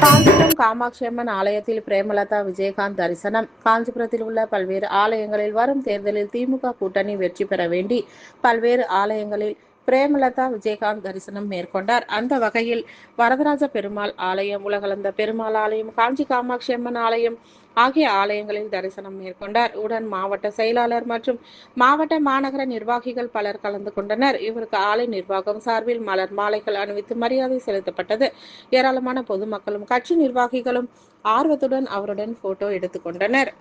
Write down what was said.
காஞ்சிபுரம் காமாட்சி அம்மன் ஆலயத்தில் பிரேமலதா விஜயகாந்த் தரிசனம். காஞ்சிபுரத்தில் உள்ள பல்வேறு ஆலயங்களில் வரும் தேர்தலில் திமுக கூட்டணி வெற்றி பெற வேண்டி பல்வேறு ஆலயங்களில் பிரேமலதா விஜயகாந்த் தரிசனம் மேற்கொண்டார். அந்த வகையில் வரதராஜ பெருமாள் ஆலயம், உலகளந்த பெருமாள் ஆலயம், காஞ்சி காமாட்சி அம்மன் ஆலயம் ஆகிய ஆலயங்களில் தரிசனம் மேற்கொண்டார். உடன் மாவட்ட செயலாளர் மற்றும் மாவட்ட மாநகர நிர்வாகிகள் பலர் கலந்து கொண்டனர். இவருக்கு ஆலய நிர்வாகம் சார்பில் மலர் மாலைகள் அணிவித்து மரியாதை செலுத்தப்பட்டது. ஏராளமான பொதுமக்களும் கட்சி நிர்வாகிகளும் ஆர்வத்துடன் அவருடன் போட்டோ எடுத்துக் கொண்டனர்.